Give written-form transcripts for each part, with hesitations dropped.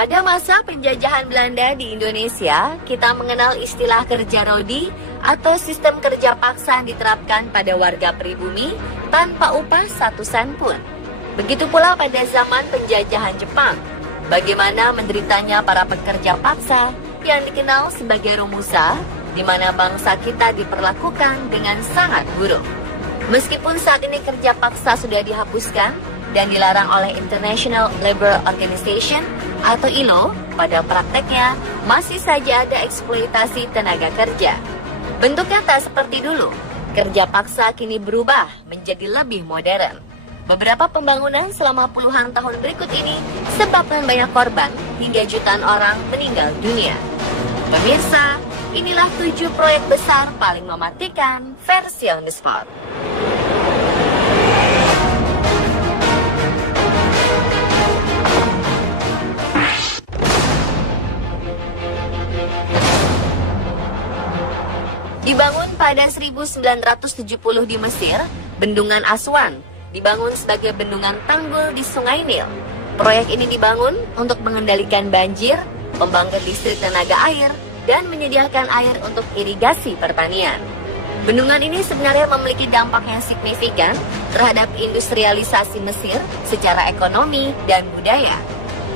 Pada masa penjajahan Belanda di Indonesia, kita mengenal istilah kerja rodi atau sistem kerja paksa yang diterapkan pada warga pribumi tanpa upah satu sen pun. Begitu pula pada zaman penjajahan Jepang, bagaimana menderitanya para pekerja paksa yang dikenal sebagai romusa, di mana bangsa kita diperlakukan dengan sangat buruk. Meskipun saat ini kerja paksa sudah dihapuskan dan dilarang oleh International Labour Organization atau ILO, pada prakteknya masih saja ada eksploitasi tenaga kerja. Bentuknya tak seperti dulu. Kerja paksa kini berubah menjadi lebih modern. Beberapa pembangunan selama puluhan tahun berikut ini sebabkan banyak korban hingga jutaan orang meninggal dunia. Pemirsa, inilah 7 proyek besar paling mematikan versi on the spot. Dibangun pada 1970 di Mesir, Bendungan Aswan dibangun sebagai bendungan tanggul di Sungai Nil. Proyek ini dibangun untuk mengendalikan banjir, pembangkit listrik tenaga air, dan menyediakan air untuk irigasi pertanian. Bendungan ini sebenarnya memiliki dampak yang signifikan terhadap industrialisasi Mesir secara ekonomi dan budaya.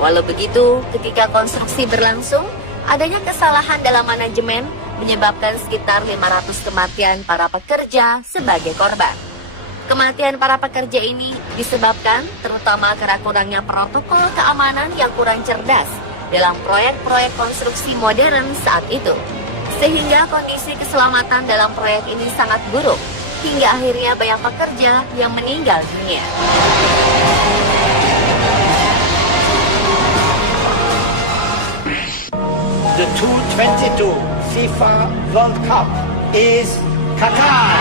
Walau begitu, ketika konstruksi berlangsung, adanya kesalahan dalam manajemen menyebabkan sekitar 500 kematian para pekerja sebagai korban. Kematian para pekerja ini disebabkan terutama karena kurangnya protokol keamanan yang kurang cerdas dalam proyek-proyek konstruksi modern saat itu. Sehingga kondisi keselamatan dalam proyek ini sangat buruk, hingga akhirnya banyak pekerja yang meninggal dunia. The 2022 FIFA World Cup is Qatar.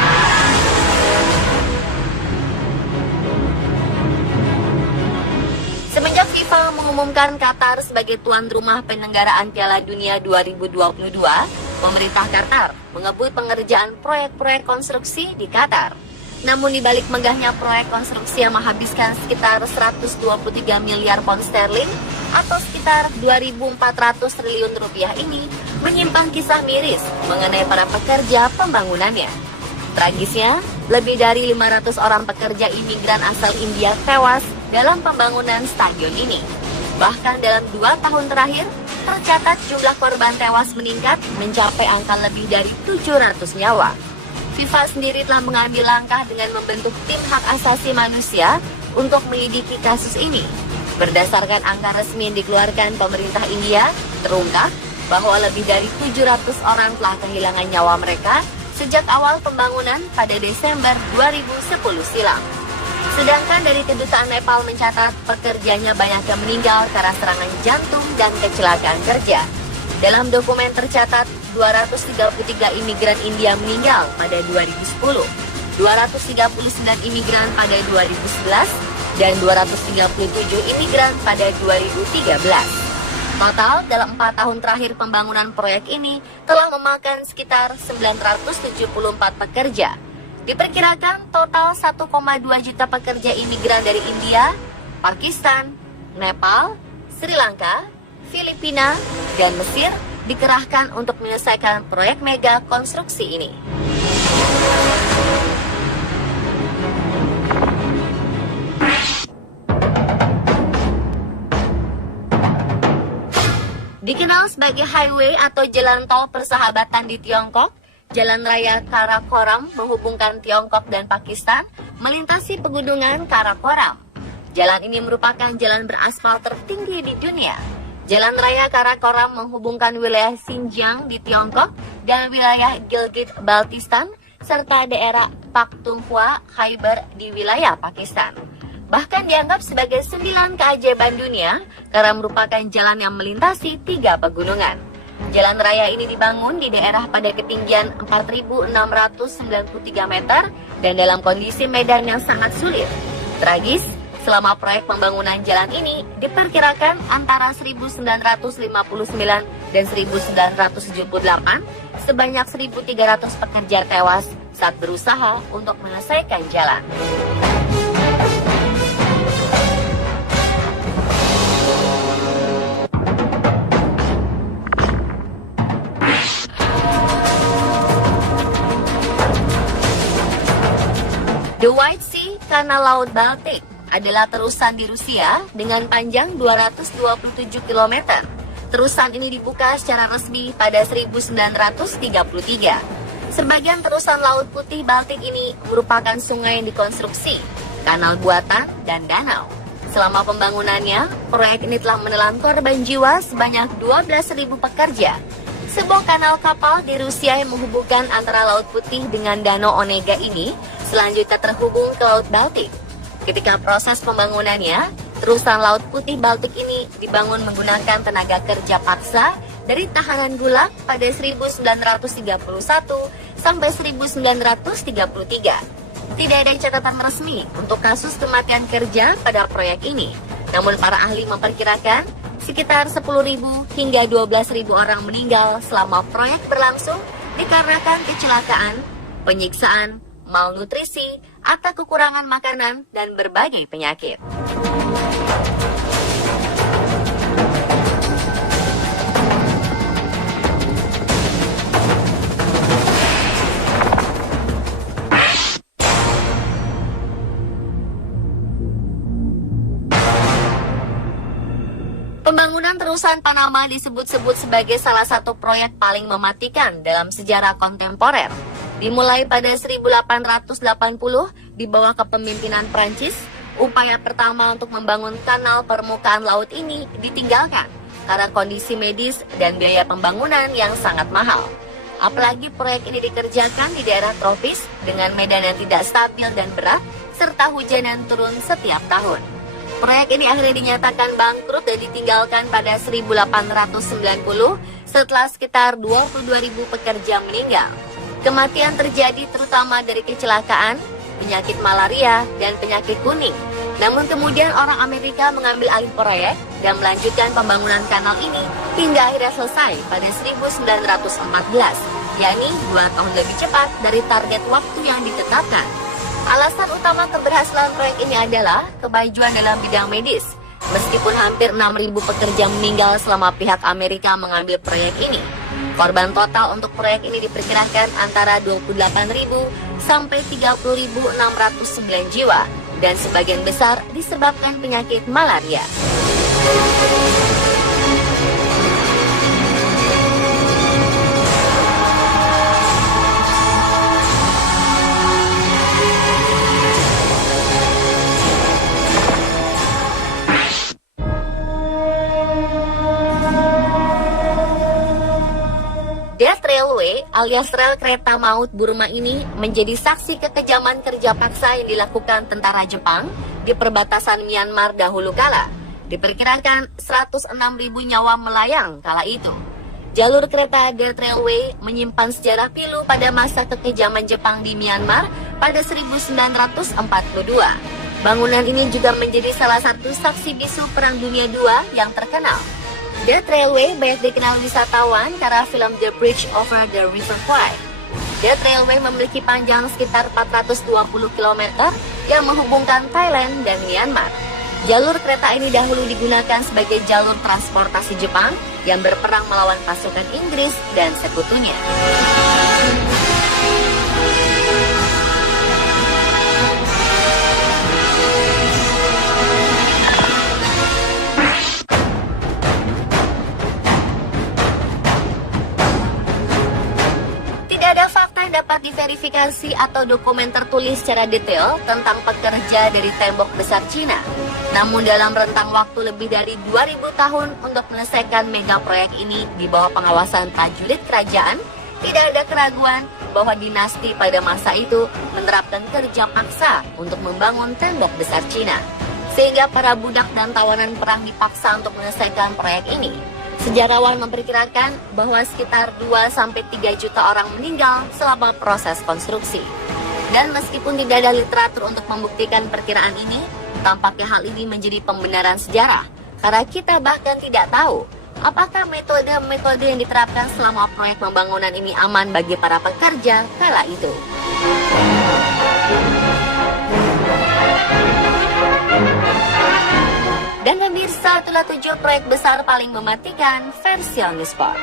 Semenjak FIFA mengumumkan Qatar sebagai tuan rumah penyelenggaraan Piala Dunia 2022, pemerintah Qatar mengebut pengerjaan proyek-proyek konstruksi di Qatar. Namun di balik megahnya proyek konstruksi yang menghabiskan sekitar 123 miliar pound sterling atau sekitar 2.400 triliun rupiah ini menyimpan kisah miris mengenai para pekerja pembangunannya. Tragisnya, lebih dari 500 orang pekerja imigran asal India tewas dalam pembangunan stadion ini. Bahkan dalam 2 tahun terakhir, tercatat jumlah korban tewas meningkat mencapai angka lebih dari 700 nyawa. FIFA sendiri telah mengambil langkah dengan membentuk tim hak asasi manusia untuk menyelidiki kasus ini. Berdasarkan angka resmi yang dikeluarkan pemerintah India, terungkap bahwa lebih dari 700 orang telah kehilangan nyawa mereka sejak awal pembangunan pada Desember 2010 silam. Sedangkan dari kedutaan Nepal mencatat pekerjanya banyak yang meninggal karena serangan jantung dan kecelakaan kerja. Dalam dokumen tercatat 233 imigran India meninggal pada 2010, 239 imigran pada 2011, dan 237 imigran pada 2013. Total dalam 4 tahun terakhir pembangunan proyek ini telah memakan sekitar 974 pekerja. Diperkirakan total 1,2 juta pekerja imigran dari India, Pakistan, Nepal, Sri Lanka, Filipina, dan Mesir dikerahkan untuk menyelesaikan proyek mega konstruksi ini. Dikenal sebagai highway atau jalan tol persahabatan di Tiongkok, Jalan Raya Karakoram menghubungkan Tiongkok dan Pakistan melintasi pegunungan Karakoram. Jalan ini merupakan jalan beraspal tertinggi di dunia. Jalan Raya Karakoram menghubungkan wilayah Xinjiang di Tiongkok dan wilayah Gilgit-Baltistan serta daerah Pakhtunkhwa Khyber di wilayah Pakistan. Bahkan dianggap sebagai 9 keajaiban dunia karena merupakan jalan yang melintasi 3 pegunungan. Jalan raya ini dibangun di daerah pada ketinggian 4.693 meter dan dalam kondisi medan yang sangat sulit. Tragis, selama proyek pembangunan jalan ini diperkirakan antara 1959 dan 1978 sebanyak 1.300 pekerja tewas saat berusaha untuk menyelesaikan jalan. The White Sea, Kanal Laut Baltik, adalah terusan di Rusia dengan panjang 227 km. Terusan ini dibuka secara resmi pada 1933. Sebagian terusan Laut Putih Baltik ini merupakan sungai yang dikonstruksi, kanal buatan, dan danau. Selama pembangunannya, proyek ini telah menelan korban jiwa sebanyak 12.000 pekerja. Sebuah kanal kapal di Rusia yang menghubungkan antara Laut Putih dengan Danau Onega ini selanjutnya terhubung ke Laut Baltik. Ketika proses pembangunannya, terusan Laut Putih Baltik ini dibangun menggunakan tenaga kerja paksa dari tahanan Gulag pada 1931 sampai 1933. Tidak ada catatan resmi untuk kasus kematian kerja pada proyek ini. Namun para ahli memperkirakan sekitar 10.000 hingga 12.000 orang meninggal selama proyek berlangsung dikarenakan kecelakaan, penyiksaan, malnutrisi, atau kekurangan makanan dan berbagai penyakit. Pembangunan terusan Panama disebut-sebut sebagai salah satu proyek paling mematikan dalam sejarah kontemporer. Dimulai pada 1880 di bawah kepemimpinan Prancis, upaya pertama untuk membangun kanal permukaan laut ini ditinggalkan karena kondisi medis dan biaya pembangunan yang sangat mahal. Apalagi proyek ini dikerjakan di daerah tropis dengan medan yang tidak stabil dan berat, serta hujan yang turun setiap tahun. Proyek ini akhirnya dinyatakan bangkrut dan ditinggalkan pada 1890 setelah sekitar 22.000 pekerja meninggal. Kematian terjadi terutama dari kecelakaan, penyakit malaria, dan penyakit kuning. Namun kemudian orang Amerika mengambil alih proyek dan melanjutkan pembangunan kanal ini hingga akhirnya selesai pada 1914, yakni 2 tahun lebih cepat dari target waktu yang ditetapkan. Alasan utama keberhasilan proyek ini adalah kemajuan dalam bidang medis. Meskipun hampir 6.000 pekerja meninggal selama pihak Amerika mengambil proyek ini, korban total untuk proyek ini diperkirakan antara 28.000 sampai 30.609 jiwa, dan sebagian besar disebabkan penyakit malaria. Death Railway alias rel kereta maut Burma ini menjadi saksi kekejaman kerja paksa yang dilakukan tentara Jepang di perbatasan Myanmar dahulu kala. Diperkirakan 106.000 nyawa melayang kala itu. Jalur kereta Death Railway menyimpan sejarah pilu pada masa kekejaman Jepang di Myanmar pada 1942. Bangunan ini juga menjadi salah satu saksi bisu Perang Dunia II yang terkenal. Death Railway banyak dikenal wisatawan karena film The Bridge Over the River Kwai. Death Railway memiliki panjang sekitar 420 km yang menghubungkan Thailand dan Myanmar. Jalur kereta ini dahulu digunakan sebagai jalur transportasi Jepang yang berperang melawan pasukan Inggris dan sekutunya. Dapat diverifikasi atau dokumen tertulis secara detail tentang pekerja dari tembok besar Cina. Namun dalam rentang waktu lebih dari 2000 tahun untuk menyelesaikan mega proyek ini di bawah pengawasan prajurit kerajaan, tidak ada keraguan bahwa dinasti pada masa itu menerapkan kerja paksa untuk membangun tembok besar Cina. Sehingga para budak dan tawanan perang dipaksa untuk menyelesaikan proyek ini. Sejarawan memperkirakan bahwa sekitar 2-3 juta orang meninggal selama proses konstruksi. Dan meskipun tidak ada literatur untuk membuktikan perkiraan ini, tampaknya hal ini menjadi pembenaran sejarah. Karena kita bahkan tidak tahu apakah metode-metode yang diterapkan selama proyek pembangunan ini aman bagi para pekerja kala itu. Dan pemirsa, itulah 7 proyek besar paling mematikan versi Omnisport.